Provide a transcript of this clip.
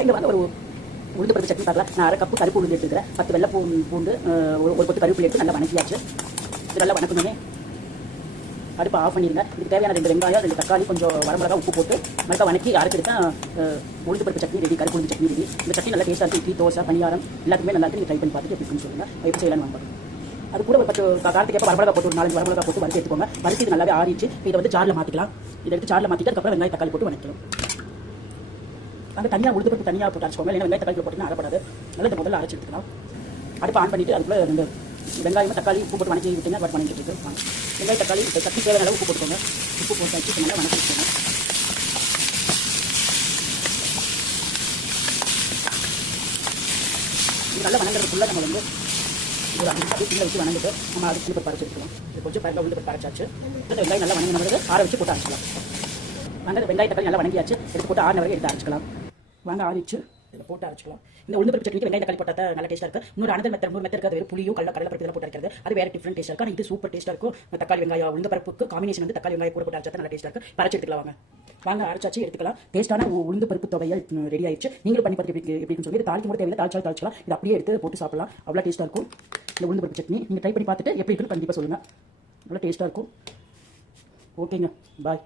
இங்கே வந்து ஒரு உளுந்து பருப்பு சட்னி பார்க்கலாம். நான் 1/2 கப்பு கருப்பு உளுந்து எடுத்துக்கிறேன். 10 வெள்ளை பூண்டு, ஒரு கொத்து கருப்பு எடுத்து நல்லா வணக்கியாச்சு. இது நல்லா வணக்கணுமே அடுப்பு ஆஃப் பண்ணிடுங்க. இதுக்கு தேவையான 2 வெங்காயம், 2 தக்காளி, கொஞ்சம் வரமிளகா, உப்பு போட்டு மறுக்கா வணக்கி அரைச்சிருக்கா உளுந்து பருப்பு சட்னி ரெடி. கருப்பு உளுந்து சட்னி ரெடி. இந்த சட்னி நல்லா டேஸ்ட்டாக இருக்குது. இட்லி, தோசை, பணியாரம் எல்லாத்துக்குமே நல்லா இருக்குது. நீங்கள் ட்ரை பண்ணி பார்த்துட்டு எப்படி இருக்குன்னு சொல்லுங்கள். எப்படி செய்யலாம்னு வாங்க. அது கூட ஒரு 10 காரத்துக்கு ஏற்ப வரமிளகா போட்டு ஒரு 4 வரமிளகா போட்டு வறுத்து எடுத்துக்கோங்க. வறுத்து இது நல்லாவே ஆறிச்சு. இதை வந்து ஜாரில் மாற்றிக்கலாம். இதை எடுத்து ஜாரில் மாற்றிட்டு அதுக்கப்புறம் வெங்காயம் தக்காளி போட்டு வணக்கலாம். அந்த தனியாக உளுந்து பருப்பு தனியாக போட்டு அரைச்சிக்கோங்க. இல்லைன்னா வெங்காயம் தக்காளி போட்டுன்னா அரைப்படாது. நல்லா இந்த முதல்ல அரைச்சி எடுத்துக்கலாம். அடுப்பு ஆன் பண்ணிவிட்டு அதுக்குள்ளே 2 வெங்காயம் தக்காளி உப்பு போட்டு வணக்கி விட்டுங்க. பட் வணக்கிட்டு இருக்கு. வெங்காய தக்காளி சட்னி தேவையான அளவு உப்பு போட்டுக்கோங்க. உப்பு போட்டு வச்சு நல்லா வணக்கி வச்சுக்கோங்க. இது நல்லா வணங்குறதுக்குள்ளே நம்ம வந்து ஒரு 5 நிமிஷம் அப்படியே வச்சு வணங்கிட்டு நம்ம அதுக்கு உளுந்து பருப்பு அரைச்சிருக்கோம். இது கொஞ்சம் பருப்பு உளுந்து பருப்பு அரைச்சாச்சு. இந்த வெங்காயம் நல்லா வணங்கினது ஆற வச்சு போட்டு அரைச்சிக்கலாம். வாங்க வெங்காய தக்காளி நல்லா வணங்கியாச்சு. எடுத்து போட்டு 6 வரைக்கும் எடுத்து அரைச்சிக்கலாம். வாங்க ஆறிச்சு. இதை போட்டு அரைச்சிக்கலாம். இந்த உளுந்து பருப்பு சட்னிக்கு வெங்காய தக்காளி போட்டால் நல்லா டேஸ்ட்டாக இருக்குது. இன்னொரு அனதர் மெத்தட் இருக்கிறது வேறு புளியும் கடலைப்பருப்பு இதெல்லாம் போட்டு அரைக்கிறது. அது வேறு டிஃப்ரெண்ட் டேஸ்ட்டாக இருக்கும். இது சூப்பர் டேஸ்ட்டாக இருக்கும். தக்காளி வெங்காயம் உளுந்து பருப்புக்கு காம்பினேஷன் வந்து தக்காளி வெங்காயம் கூட போட்டு அரைச்சா நல்லா டேஸ்ட்டாக இருக்குது. அரைச்சி எடுத்துக்கலாம். வாங்க அரைச்சாச்சு எடுத்துக்கலாம். டேஸ்ட்டான உளுந்து பருப்பு துவையல் ரெடி ஆயிடுச்சு. நீங்களும் பண்ணி பார்த்து எப்படின்னு சொல்லி தாளிக்கும் போது தேவையில்லை தாளிச்சிக்கலாம். இது அப்படியே எடுத்து போட்டு சாப்பிடலாம். அவ்வளோ டேஸ்ட்டாக இருக்கும் இந்த உளுந்து பருப்பு சட்னி. நீங்கள் ட்ரை பண்ணி பார்த்துட்டு எப்படி இருக்குன்னு கண்டிப்பாக சொல்லுங்கள். அவ்வளோ டேஸ்ட்டாக இருக்கும். ஓகேங்க, பாய்.